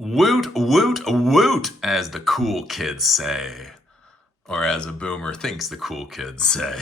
Woot, woot, woot, as the cool kids say. Or as a boomer thinks the cool kids say.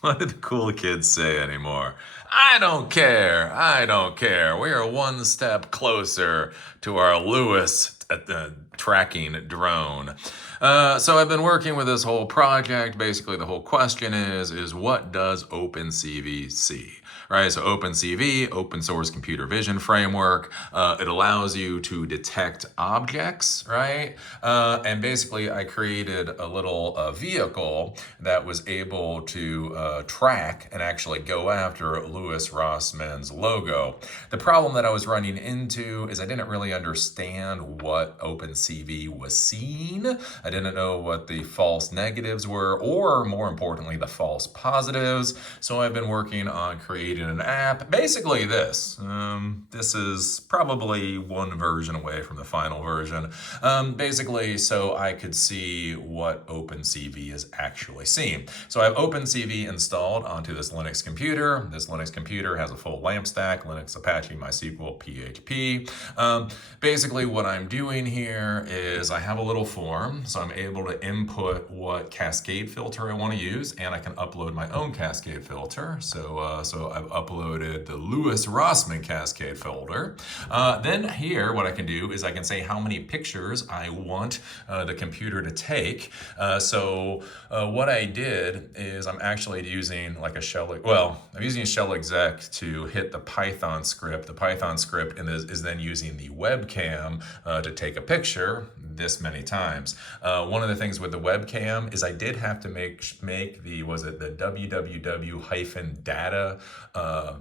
What do the cool kids say anymore? I don't care. I don't care. We are one step closer to our Lewis at the tracking drone. So I've been working with this whole project. Basically, the whole question is what does OpenCV see? Right, so OpenCV, open source computer vision framework, it allows you to detect objects, right? And basically I created a little vehicle that was able to track and actually go after Louis Rossmann's logo. The problem that I was running into is I didn't really understand what OpenCV was seeing. I didn't know what the false negatives were, or more importantly, the false positives. So I've been working on creating an app. Basically this. This is probably one version away from the final version. Basically, so I could see what OpenCV is actually seeing. So I have OpenCV installed onto this Linux computer. This Linux computer has a full LAMP stack, Linux, Apache, MySQL, PHP. Basically, what I'm doing here is I have a little form, so I'm able to input what cascade filter I want to use, and I can upload my own cascade filter. So I've uploaded the Louis Rossmann cascade folder. Then here, what I can do is I can say how many pictures I want the computer to take. What I did is I'm actually using like a shell, I'm using a shell exec to hit the Python script. The Python script is then using the webcam to take a picture this many times. One of the things with the webcam is I did have to make the www-data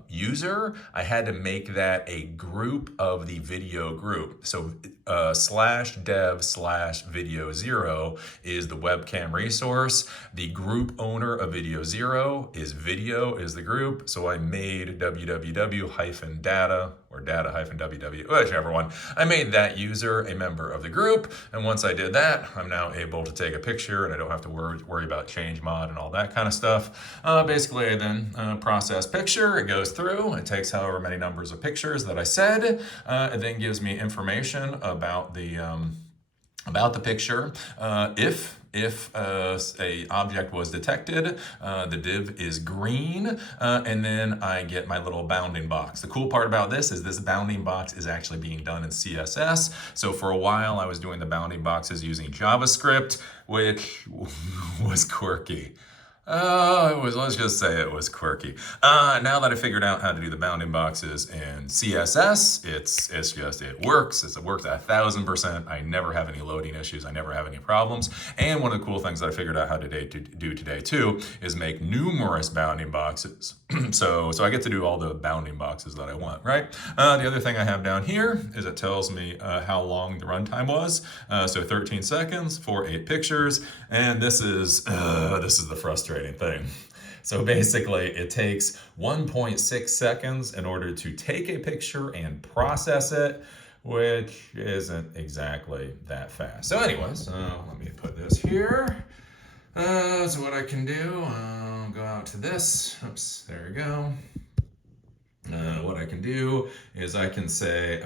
user. I had to make that a group of the video group. So /dev/video0 is the webcam resource. The group owner of video0 is video is the group. So I made www-data or data-www, whichever one. I made that user a member of the group. And once I did that, I'm now able to take a picture and I don't have to worry about change mod and all that kind of stuff. Basically, I then process picture. It goes through. It takes however many numbers of pictures that I said. It then gives me information about the picture. If a object was detected, the div is green, and then I get my little bounding box. The cool part about this is this bounding box is actually being done in CSS. So for a while I was doing the bounding boxes using JavaScript, which was quirky. Let's just say it was quirky. Now that I figured out how to do the bounding boxes in CSS, it works. It works 1,000%. I never have any loading issues. I never have any problems. And one of the cool things that I figured out how to do today too is make numerous bounding boxes. So I get to do all the bounding boxes that I want, right? The other thing I have down here is it tells me how long the runtime was. So 13 seconds for 8 pictures. And this is the frustrating thing. So basically it takes 1.6 seconds in order to take a picture and process it, which isn't exactly that fast. So anyways, let me put this here. So what I can do, I'll go out to this. Oops, there we go. What I can do is I can say,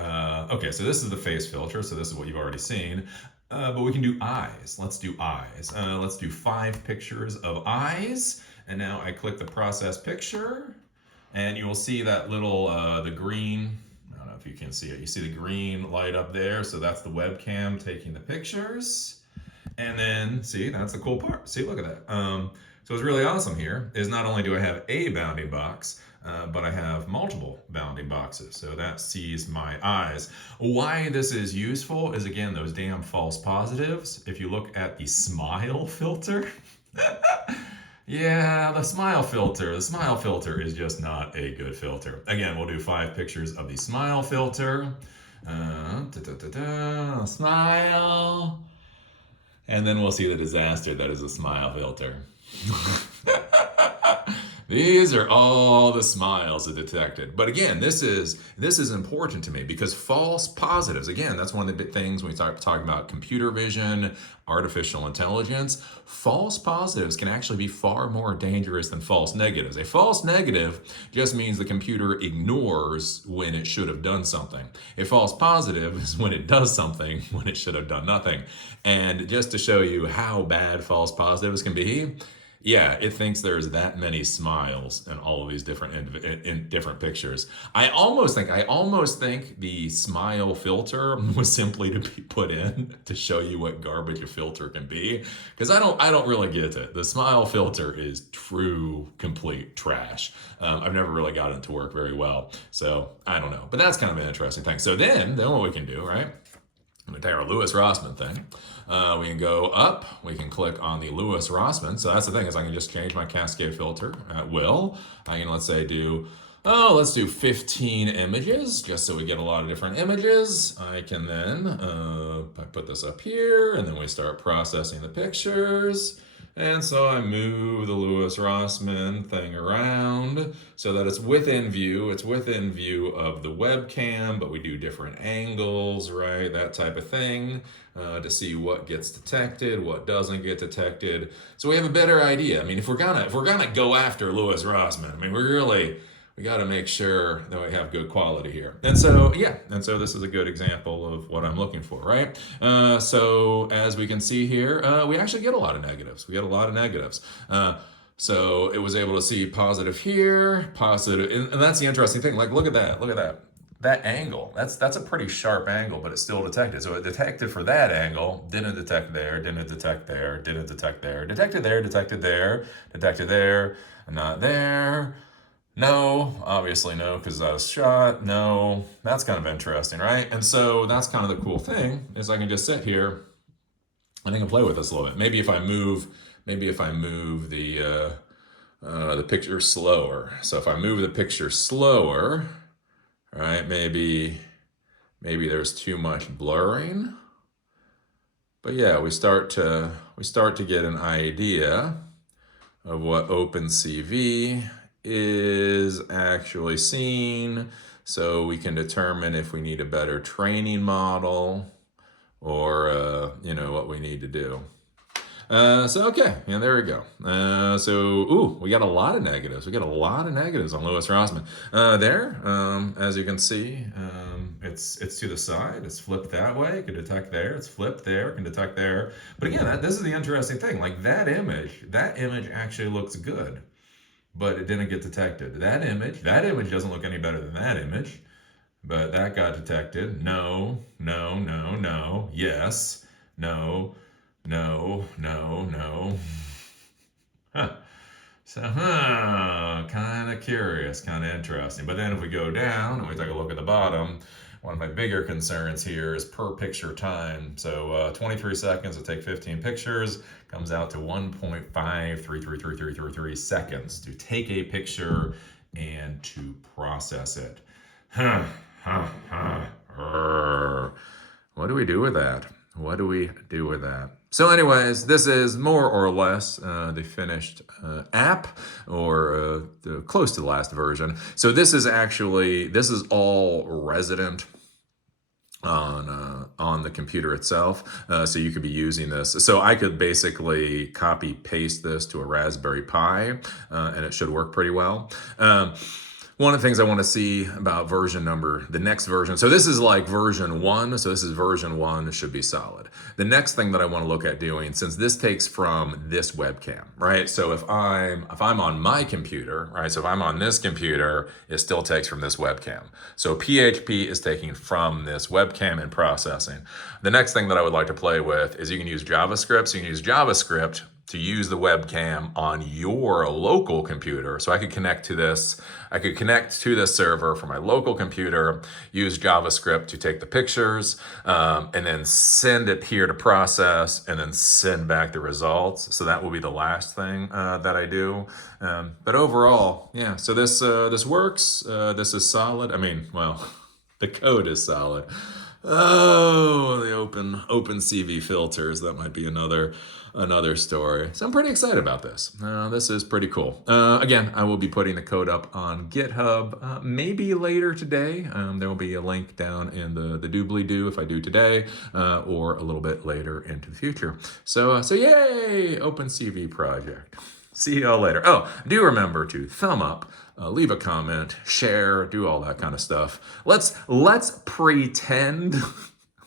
okay, so this is the face filter. So this is what you've already seen. But we can do eyes. Let's do eyes. Let's do 5 pictures of eyes. And now I click the process picture, and you will see that little, the green, I don't know if you can see it. You see the green light up there. So that's the webcam taking the pictures. And then, see, that's the cool part. See, look at that. So what's really awesome here is not only do I have a bounding box, but I have multiple bounding boxes. So that sees my eyes. Why this is useful is, again, those damn false positives. If you look at the smile filter, yeah, the smile filter is just not a good filter. Again, we'll do 5 pictures of the smile filter. Smile. And then we'll see the disaster that is a smile filter. These are all the smiles it detected. But again, this is important to me because false positives, again, that's one of the big things when we talk about computer vision, artificial intelligence. False positives can actually be far more dangerous than false negatives. A false negative just means the computer ignores when it should have done something. A false positive is when it does something when it should have done nothing. And just to show you how bad false positives can be, yeah, it thinks there's that many smiles in all of these in different pictures. I almost think the smile filter was simply to be put in to show you what garbage a filter can be, because I don't really get it. The smile filter is true complete trash. I've never really got it to work very well, so I don't know. But that's kind of an interesting thing. So then what we can do, right? I'm going to take our Lewis-Rossman thing. We can go up. We can click on the Lewis-Rossman. So that's the thing, is I can just change my cascade filter at will. I can, let's say, let's do 15 images, just so we get a lot of different images. I can then I put this up here, and then we start processing the pictures. And so I move the Lewis-Rossman thing around so that it's within view. It's within view of the webcam, but we do different angles, right? That type of thing to see what gets detected, what doesn't get detected. So we have a better idea. I mean, if we're gonna go after Lewis-Rossman, I mean, we got to make sure that we have good quality here. And so, this is a good example of what I'm looking for, right? So as we can see here, we actually get a lot of negatives. We get a lot of negatives. So it was able to see positive here, positive, and that's the interesting thing. Like, look at that. That angle, that's a pretty sharp angle, but it's still detected. So it detected for that angle, didn't detect there, didn't detect there, didn't detect there, detected there, detected there, detected there, not there. No, obviously no, because that was shot. No, that's kind of interesting, right? And so that's kind of the cool thing, is I can just sit here and I can play with this a little bit. Maybe if I move the picture slower. So if I move the picture slower, right? Maybe there's too much blurring. But yeah, we start to get an idea of what OpenCV is actually seen, so we can determine if we need a better training model or what we need to do. Okay, and there we go. We got a lot of negatives. We got a lot of negatives on Lewis-Rossman. As you can see, it's to the side. It's flipped that way. It can detect there. It's flipped there. It can detect there. But again, this is the interesting thing. Like that image actually looks good, but it didn't get detected. That image doesn't look any better than that image, but that got detected. No, yes, no. Huh. So, kind of curious, kind of interesting. But then if we go down and we take a look at the bottom, one of my bigger concerns here is per picture time. So 23 seconds to take 15 pictures comes out to 1.5333333 seconds to take a picture and to process it. What do we do with that? So anyways, this is more or less the finished app, or close to the last version. So this is all resident on the computer itself. So you could be using this. So I could basically copy paste this to a Raspberry Pi, and it should work pretty well. One of the things I want to see about the next version. So this is like version 1. So this is version 1, it should be solid. The next thing that I want to look at doing, since this takes from this webcam, right? So if I'm on my computer, right? So if I'm on this computer, it still takes from this webcam. So PHP is taking from this webcam and processing. The next thing that I would like to play with is you can use JavaScript. So you can use JavaScript to use the webcam on your local computer. So I could connect to this server from my local computer, use JavaScript to take the pictures, and then send it here to process, and then send back the results. So that will be the last thing that I do. But overall, yeah, so this works. This is solid. I mean, well, the code is solid. Oh, the OpenCV filters. That might be another story. So I'm pretty excited about this. This is pretty cool. Again, I will be putting the code up on GitHub maybe later today. There will be a link down in the doobly-doo if I do today, or a little bit later into the future. So yay, OpenCV project. See y'all later. Oh, do remember to thumb up, leave a comment, share, do all that kind of stuff. Let's pretend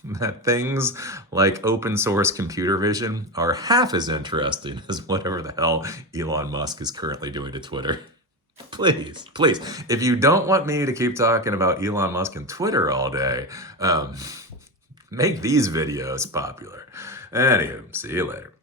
that things like open source computer vision are half as interesting as whatever the hell Elon Musk is currently doing to Twitter. Please, if you don't want me to keep talking about Elon Musk and Twitter all day, make these videos popular. Anywho, see you later.